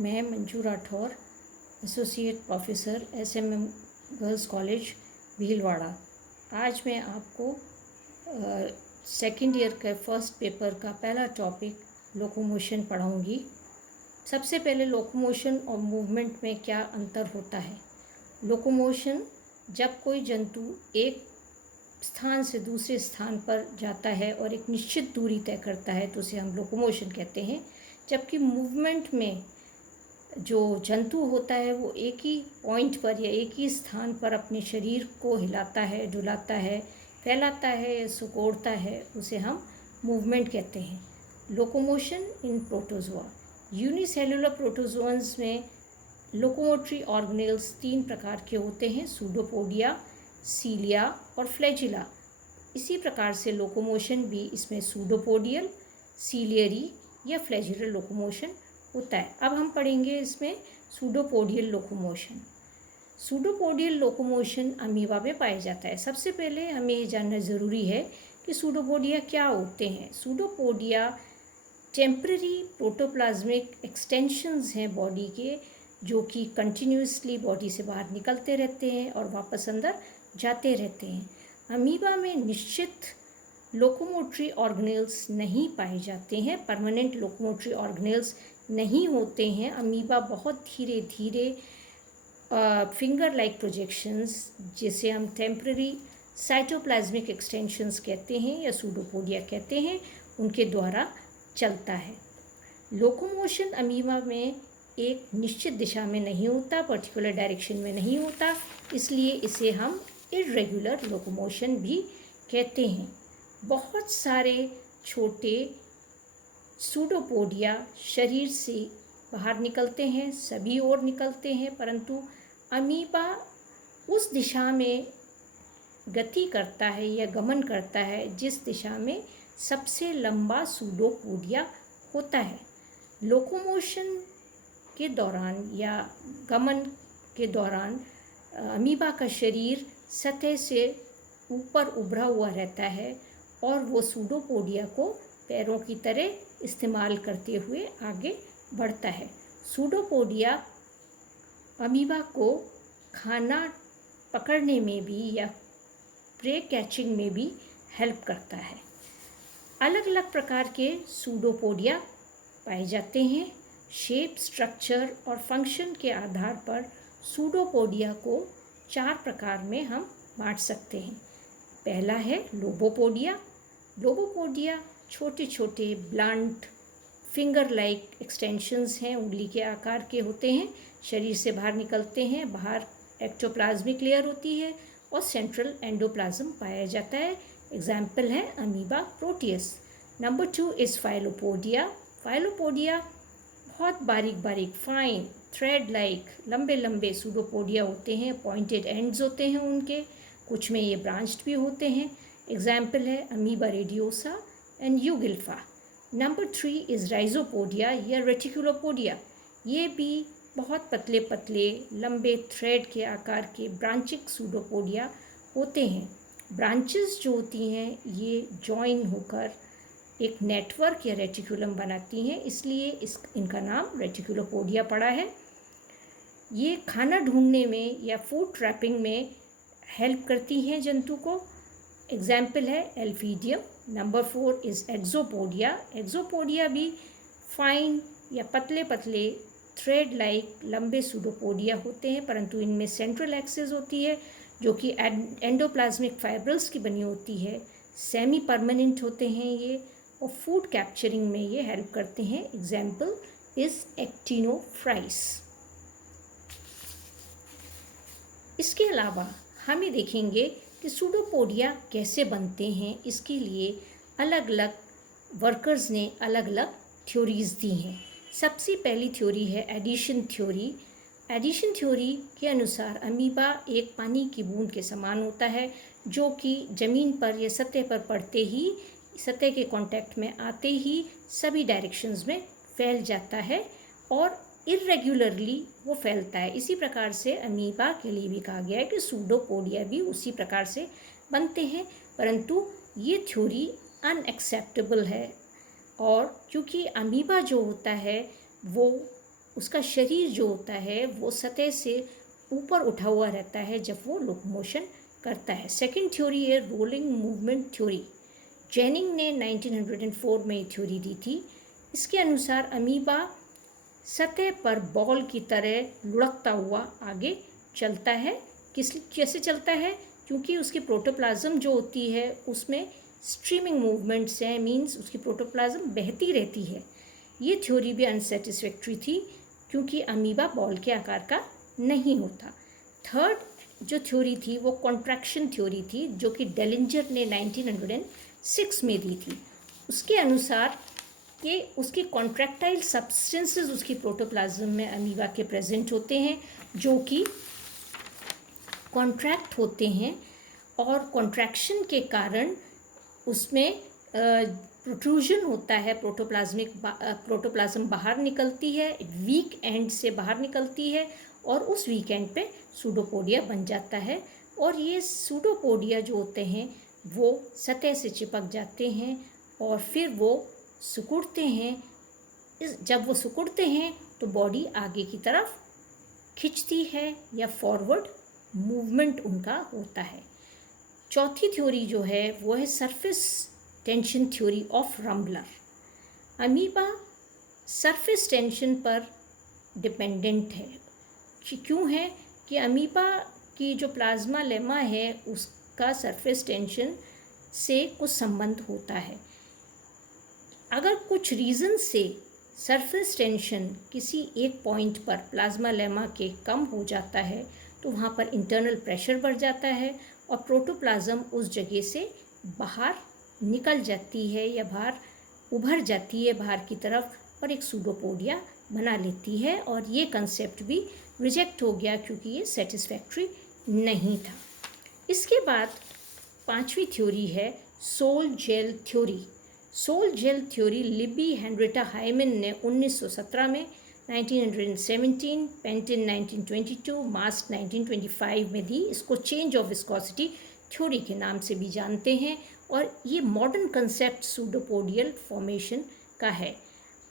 मैं Manju Rathore, associate professor SMM girls college Bhilwara. आज मैं आपको सेकेंड ईयर के फर्स्ट पेपर का पहला टॉपिक लोकोमोशन पढ़ाऊँगी। सबसे पहले लोकोमोशन और मूवमेंट में क्या अंतर होता है। लोकोमोशन जब कोई जंतु एक स्थान से दूसरे स्थान पर जाता है और एक निश्चित दूरी तय करता है तो उसे हम लोकोमोशन कहते हैं। जबकि मूवमेंट में जो जंतु होता है वो एक ही पॉइंट पर या एक ही स्थान पर अपने शरीर को हिलाता है, डुलाता है, फैलाता है या सिकोड़ता है, उसे हम मूवमेंट कहते हैं। लोकोमोशन इन प्रोटोजोआ। यूनिसेलुलर प्रोटोजोअन्स में लोकोमोटरी ऑर्गेनेल्स 3 प्रकार के होते हैं, सूडोपोडिया, सीलिया और फ्लैजिला। इसी प्रकार से लोकोमोशन भी इसमें सूडोपोडियल, सीलियरी या फ्लैजिलर लोकोमोशन होता है। अब हम पढ़ेंगे इसमें सूडोपोडियल लोकोमोशन। सूडोपोडियल लोकोमोशन अमीबा में पाया जाता है। सबसे पहले हमें ये जानना ज़रूरी है कि सूडोपोडिया क्या होते हैं। सूडोपोडिया टेम्पररी प्रोटोप्लाज्मिक एक्सटेंशंस हैं बॉडी के, जो कि कंटिन्यूसली बॉडी से बाहर निकलते रहते हैं और वापस अंदर जाते रहते हैं। अमीबा में निश्चित लोकोमोटरी ऑर्गेनेल्स नहीं पाए जाते हैं, परमानेंट लोकोमोटरी ऑर्गेनेल्स नहीं होते हैं। अमीबा बहुत धीरे धीरे फिंगर लाइक प्रोजेक्शंस, जिसे हम टेम्पररी साइटोप्लाज्मिक एक्सटेंशंस कहते हैं या सूडोपोडिया कहते हैं, उनके द्वारा चलता है। लोकोमोशन अमीबा में एक निश्चित दिशा में नहीं होता, पर्टिकुलर डायरेक्शन में नहीं होता, इसलिए इसे हम इर्रेगुलर लोकोमोशन भी कहते हैं। बहुत सारे छोटे सूडोपोडिया शरीर से बाहर निकलते हैं, सभी ओर निकलते हैं, परंतु अमीबा उस दिशा में गति करता है या गमन करता है जिस दिशा में सबसे लंबा सूडोपोडिया होता है। लोकोमोशन के दौरान या गमन के दौरान अमीबा का शरीर सतह से ऊपर उभरा हुआ रहता है और वो सूडोपोडिया को पैरों की तरह इस्तेमाल करते हुए आगे बढ़ता है। सूडोपोडिया अमीबा को खाना पकड़ने में भी या प्रे कैचिंग में भी हेल्प करता है। अलग अलग प्रकार के सूडोपोडिया पाए जाते हैं। शेप, स्ट्रक्चर और फंक्शन के आधार पर सूडोपोडिया को 4 प्रकार में हम बांट सकते हैं। पहला है लोबोपोडिया। लोबोपोडिया छोटे छोटे ब्लंट फिंगर लाइक एक्सटेंशंस हैं, उंगली के आकार के होते हैं, शरीर से बाहर निकलते हैं। बाहर एक्टोप्लाज्मिक लेयर होती है और सेंट्रल एंडोप्लाज्म पाया जाता है। एग्जाम्पल है amoeba, proteus. Number 2 is filopodia. Filopodia बहुत बारीक बारीक फाइन थ्रेड लाइक लंबे लंबे सूडोपोडिया होते हैं, पॉइंटेड एंड्स होते हैं उनके, कुछ में ये ब्रांच्ड भी होते हैं। एग्जाम्पल है अमीबा रेडियोसा एंड यूगिल्फा। नंबर 3 इज़ राइजोपोडिया या रेटिकुलोपोडिया। ये भी बहुत पतले पतले लंबे थ्रेड के आकार के ब्रांचिक सूडोपोडिया होते हैं। ब्रांचेस जो होती हैं ये जॉइन होकर एक नेटवर्क या रेटिकुलम बनाती हैं, इसलिए इनका नाम रेटिकुलोपोडिया पड़ा है। ये खाना ढूंढने में या फूड ट्रैपिंग में हेल्प करती हैं जंतु को। एग्जाम्पल है एल्फीडियम। Number 4 is एक्सोपोडिया। एक्सोपोडिया भी फाइन या पतले पतले थ्रेड लाइक लंबे सूडोपोडिया होते हैं, परंतु इनमें सेंट्रल एक्सिस होती है जो कि एंडोप्लाज्मिक फाइब्रल्स की बनी होती है। सेमी परमानेंट होते हैं ये और फूड कैप्चरिंग में ये हेल्प करते हैं। Example is actinophrys. इसके अलावा हमें देखेंगे कि सूडोपोडिया कैसे बनते हैं। इसके लिए अलग अलग वर्कर्स ने अलग अलग थ्योरीज दी हैं। सबसे पहली थ्योरी है एडिशन थ्योरी। एडिशन थ्योरी के अनुसार अमीबा एक पानी की बूंद के समान होता है, जो कि ज़मीन पर या सतह पर पड़ते ही, सतह के कांटेक्ट में आते ही सभी डायरेक्शंस में फैल जाता है और इर्रेगुलरली वो फैलता है। इसी प्रकार से अमीबा के लिए भी कहा गया है कि सूडोपोडिया भी उसी प्रकार से बनते हैं, परंतु ये थ्योरी अनएक्सेप्टेबल है। और क्योंकि अमीबा जो होता है वो उसका शरीर जो होता है वो सतह से ऊपर उठा हुआ रहता है जब वो लोकोमोशन करता है। सेकंड थ्योरी है रोलिंग मूवमेंट थ्योरी। जेनिंग ने 1904 में थ्योरी दी थी। इसके अनुसार अमीबा सतह पर बॉल की तरह लुढ़कता हुआ आगे चलता है। कैसे चलता है? क्योंकि उसकी प्रोटोप्लाज्म जो होती है उसमें स्ट्रीमिंग मूवमेंट्स हैं, मीन्स उसकी प्रोटोप्लाज्म बहती रहती है। ये थ्योरी भी अनसेटिस्फैक्ट्री थी क्योंकि अमीबा बॉल के आकार का नहीं होता। थर्ड जो थ्योरी थी वो कॉन्ट्रैक्शन थ्योरी थी, जो कि डेलिंजर ने 1906 में दी थी। उसके अनुसार कि उसकी कॉन्ट्रैक्टाइल सब्सटेंसेस उसकी प्रोटोप्लाज्म में अमीबा के प्रेजेंट होते हैं, जो कि कॉन्ट्रैक्ट होते हैं और कॉन्ट्रैक्शन के कारण उसमें प्रोट्रूजन होता है, प्रोटोप्लाज्म बाहर निकलती है, वीक एंड से बाहर निकलती है और उस वीक एंड पे सूडोपोडिया बन जाता है। और ये सूडोपोडिया जो होते हैं वो सतह से चिपक जाते हैं और फिर वो सिकुड़ते हैं। जब वो सिकुड़ते हैं तो बॉडी आगे की तरफ खिंचती है या फॉरवर्ड मूवमेंट उनका होता है। चौथी थ्योरी जो है वो है surface tension theory of rumbler. Amoeba surface tension पर डिपेंडेंट है। क्यों है? कि अमीबा की जो प्लाज्मा लेमा है उसका सरफेस टेंशन से कुछ संबंध होता है। अगर कुछ रीज़न से सरफेस टेंशन किसी एक पॉइंट पर प्लाज्मा लेमा के कम हो जाता है तो वहाँ पर इंटरनल प्रेशर बढ़ जाता है और प्रोटोप्लाज्म उस जगह से बाहर निकल जाती है या बाहर उभर जाती है बाहर की तरफ और एक सूडोपोडिया बना लेती है। और ये कंसेप्ट भी रिजेक्ट हो गया क्योंकि ये सेटिस्फैक्ट्री नहीं था। इसके बाद पांचवी थ्योरी है sol gel theory. Sol gel theory Libbie Henrietta Hyman ने 1917 में, 1917, पेंटिन 1922, मास्ट 1925 में दी। इसको चेंज ऑफ विस्कोसिटी थ्योरी के नाम से भी जानते हैं और ये मॉडर्न कंसेप्ट सूडोपोडियल फॉर्मेशन का है।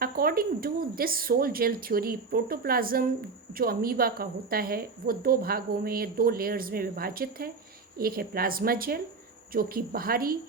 According to this sol gel theory, protoplasm जो अमीबा का होता है वो दो भागों में, दो लेयर्स में विभाजित है। एक है प्लाज्मा जेल जो कि बाहरी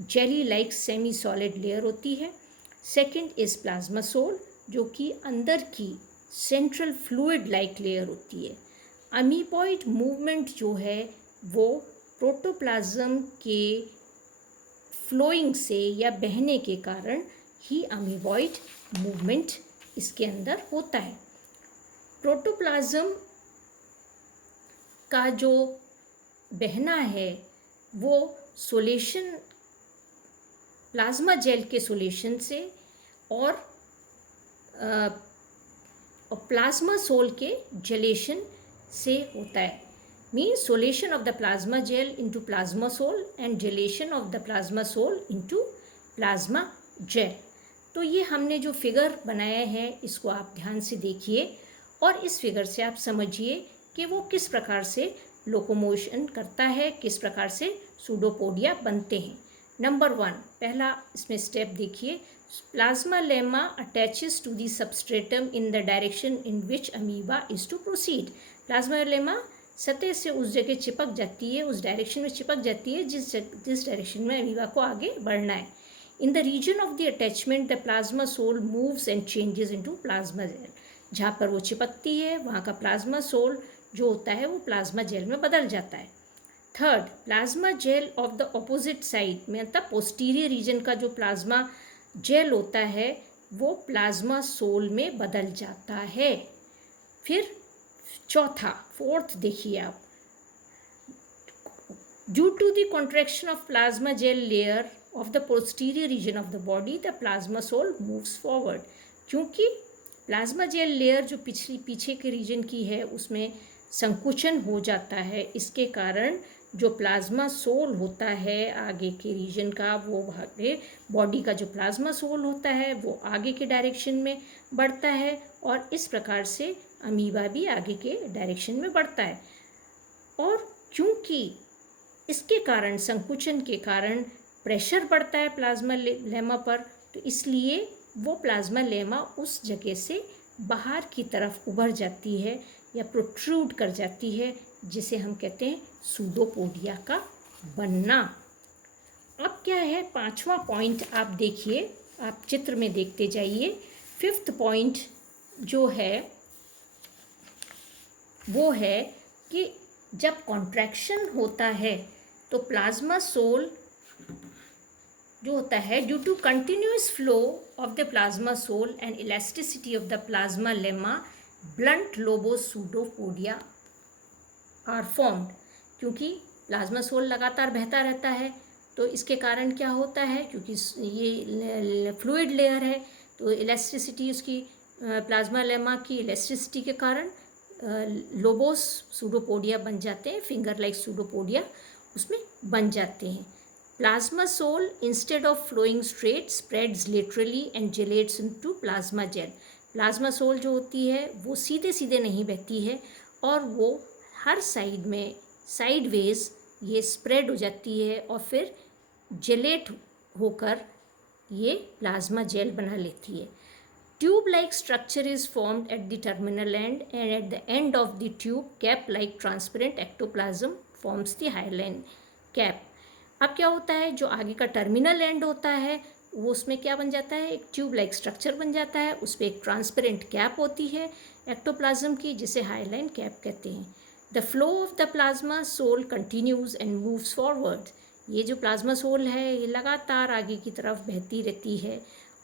jelly like semi solid layer होती है। सेकंड इज प्लाज्मा सोल जो कि अंदर की सेंट्रल फ्लूइड लाइक लेयर होती है। अमीबॉइड मूवमेंट जो है वो प्रोटोप्लाज्म के फ्लोइंग से या बहने के कारण ही अमीबॉइड मूवमेंट इसके अंदर होता है। प्रोटोप्लाज्म का जो बहना है वो सोलेशन, प्लाज्मा जेल के सोलेशन से और प्लाज्मा सोल के जेलेशन से होता है। Means solation of the plasma gel into plasma sol and gelation of the plasma sol into plasma gel. तो ये हमने जो फिगर बनाया है इसको आप ध्यान से देखिए और इस फिगर से आप समझिए कि वो किस प्रकार से लोकोमोशन करता है, किस प्रकार से सूडोपोडिया बनते हैं। नंबर 1, पहला इसमें स्टेप देखिए। Plasmalemma attaches to the substratum in the direction in which amoeba is to proceed. Plasmalemma सतह से उस जगह चिपक जाती है, उस डायरेक्शन में चिपक जाती है जिस डायरेक्शन में अमीबा को आगे बढ़ना है। In the region of the attachment the plasma sol moves and changes into plasma gel. जहाँ पर वो चिपकती है वहाँ का प्लाज्मा सोल जो होता है वो प्लाज्मा जेल में बदल जाता है। Third, plasma gel of the opposite side में, मतलब पोस्टीरियर रीजन का जो प्लाज्मा जेल होता है वो प्लाज्मा सोल में बदल जाता है। फिर चौथा, फोर्थ देखिए आप, due to the contraction of plasma gel layer of the posterior region of the body the plasma sol moves forward. क्योंकि प्लाज्मा जेल लेयर जो पीछे के रीजन की है उसमें संकुचन हो जाता है, इसके कारण जो प्लाज्मा सोल होता है आगे के रीजन का, वो आगे बॉडी का जो प्लाज्मा सोल होता है वो आगे के डायरेक्शन में बढ़ता है और इस प्रकार से अमीबा भी आगे के डायरेक्शन में बढ़ता है। और क्योंकि इसके कारण, संकुचन के कारण प्रेशर बढ़ता है प्लाज्मा लेमा पर, तो इसलिए वो प्लाज्मा लेमा उस जगह से बाहर की तरफ उभर जाती है या प्रोट्रूड कर जाती है, जिसे हम कहते हैं सूडोपोडिया का बनना। अब क्या है 5वां पॉइंट, आप देखिए, आप चित्र में देखते जाइए। 5th पॉइंट जो है वो है कि जब कॉन्ट्रैक्शन होता है तो प्लाज्मा सोल जो होता है, due to continuous flow of the plasma sol and elasticity of the plasmalemma, blunt lobo pseudopodia are formed. क्योंकि प्लाज्मा सोल लगातार बहता रहता है तो इसके कारण क्या होता है, क्योंकि ये फ्लूइड लेयर है तो इलास्टिसिटी उसकी प्लाज्मा लेमा की इलास्टिसिटी के कारण लोबोस सूडोपोडिया बन जाते हैं, फिंगर लाइक सूडोपोडिया उसमें बन जाते हैं। Plasma sol instead of flowing straight spreads laterally and gelates into plasma gel. Plasma sol जो होती है वो सीधे सीधे नहीं बहती है और वो हर साइड में साइडवेज ये स्प्रेड हो जाती है और फिर जेलेट होकर ये प्लाज्मा जेल बना लेती है। Tube like structure is formed at the terminal end and at the end of the tube cap like transparent ectoplasm forms the hyaline cap. अब क्या होता है, जो आगे का टर्मिनल एंड होता है वो उसमें क्या बन जाता है, एक ट्यूब लाइक स्ट्रक्चर बन जाता है, उस पर एक ट्रांसपेरेंट कैप होती है एक्टोप्लाज्म की, जिसे हाइलाइन कैप कहते हैं। The flow of the plasma sol continues and moves forward. ये जो प्लाज्मा सोल है ये लगातार आगे की तरफ बहती रहती है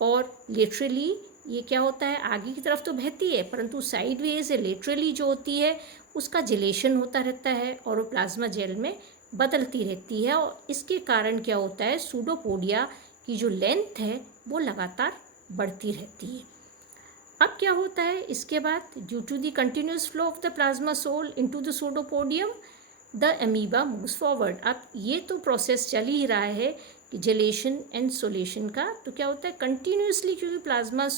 और लेटरली ये क्या होता है, आगे की तरफ तो बहती है परंतु साइडवेज लेटरली जो होती है उसका जिलेशन होता रहता है और वो प्लाज्मा जेल में बदलती रहती है। और इसके कारण क्या होता है, सूडोपोडिया की जो लेंथ है वो लगातार बढ़ती रहती है। अब क्या होता है इसके बाद, due to the continuous flow of the plasma sol into the pseudopodium the amoeba moves forward. अब ये तो प्रोसेस चल ही रहा है कि जेलेशन एंड सोलेशन का, तो क्या होता है कंटिन्यूसली, क्योंकि प्लाज्मा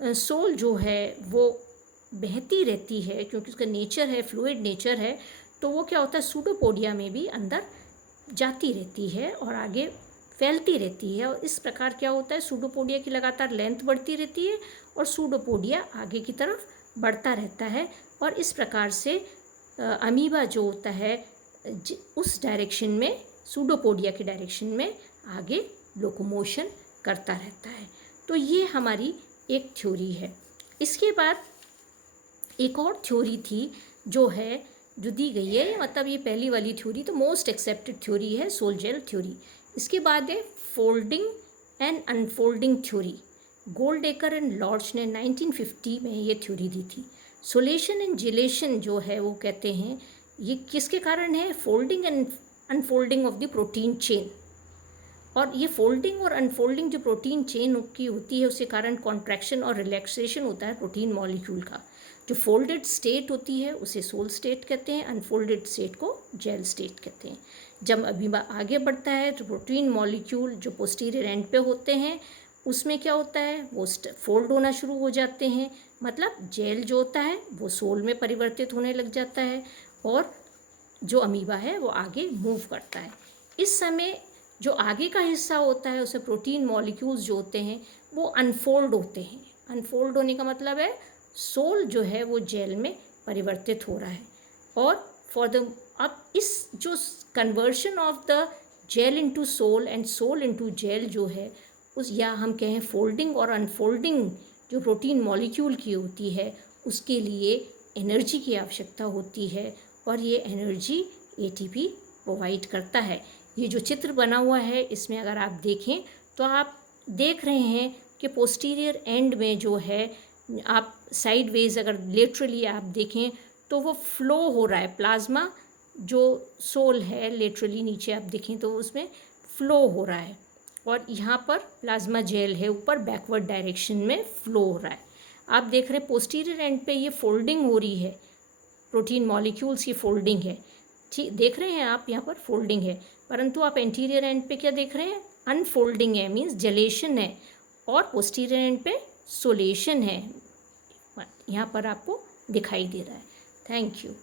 सोल जो है वो बहती रहती है क्योंकि उसका नेचर है, फ्लूइड नेचर है, तो वो क्या होता है सूडोपोडिया में भी अंदर जाती रहती है और आगे फैलती रहती है। और इस प्रकार क्या होता है, सूडोपोडिया की लगातार लेंथ बढ़ती रहती है और सूडोपोडिया आगे की तरफ बढ़ता रहता है और इस प्रकार से अमीबा जो होता है उस डायरेक्शन में, सूडोपोडिया के डायरेक्शन में आगे लोकोमोशन करता रहता है। तो ये हमारी एक थ्योरी है। इसके बाद एक और थ्योरी थी जो है, जो दी गई है, मतलब ये पहली वाली थ्योरी तो मोस्ट एक्सेप्टेड थ्योरी है, सोल जेल थ्योरी। इसके बाद है folding and unfolding theory. Goldacre and Lords ने 1950 में ये थ्योरी दी थी। सोलेशन एंड जिलेशन जो है वो कहते हैं ये किसके कारण है, folding and unfolding of the protein chain. और ये फोल्डिंग और अनफोल्डिंग जो प्रोटीन चेन की होती है उसके कारण कॉन्ट्रैक्शन और रिलैक्सेशन होता है प्रोटीन मॉलिक्यूल का। जो फोल्डेड स्टेट होती है उसे सोल स्टेट कहते हैं, अनफोल्डेड स्टेट को जेल स्टेट कहते हैं। जब अमीबा आगे बढ़ता है तो प्रोटीन मॉलिक्यूल जो पोस्टीरियर एंड पे होते हैं उसमें क्या होता है, वो फोल्ड होना शुरू हो जाते हैं, मतलब जेल जो होता है वो सोल में परिवर्तित होने लग जाता है और जो अमीबा है वो आगे मूव करता है। इस समय जो आगे का हिस्सा होता है उसमें प्रोटीन मॉलिक्यूल्स जो होते हैं वो अनफोल्ड होते हैं। अनफोल्ड होने का मतलब है सोल जो है वो जेल में परिवर्तित हो रहा है। और अब इस जो conversion of the gel into sol and sol into gel जो है उस, या हम कहें फोल्डिंग और अनफोल्डिंग जो प्रोटीन मॉलिक्यूल की होती है उसके लिए एनर्जी की आवश्यकता होती है और ये एनर्जी एटीपी प्रोवाइड करता है। ये जो चित्र बना हुआ है इसमें अगर आप देखें तो आप देख रहे हैं कि पोस्टीरियर एंड में जो है, आप साइडवेज अगर लेटरली आप देखें तो वो फ्लो हो रहा है, प्लाज्मा जो सोल है लेटरली नीचे आप देखें तो उसमें फ्लो हो रहा है और यहाँ पर प्लाज्मा जेल है ऊपर बैकवर्ड डायरेक्शन में फ्लो हो रहा है। आप देख रहे हैं पोस्टीरियर एंड पे ये फोल्डिंग हो रही है, प्रोटीन मॉलिक्यूल्स की फोल्डिंग है, ठीक देख रहे हैं आप, यहाँ पर फोल्डिंग है, परंतु आप एंटीरियर एंड पे क्या देख रहे हैं, अनफोल्डिंग है, मीन्स जलेशन है, और पोस्टीरियर एंड पे सोलेशन है, यहाँ पर आपको दिखाई दे रहा है। Thank you.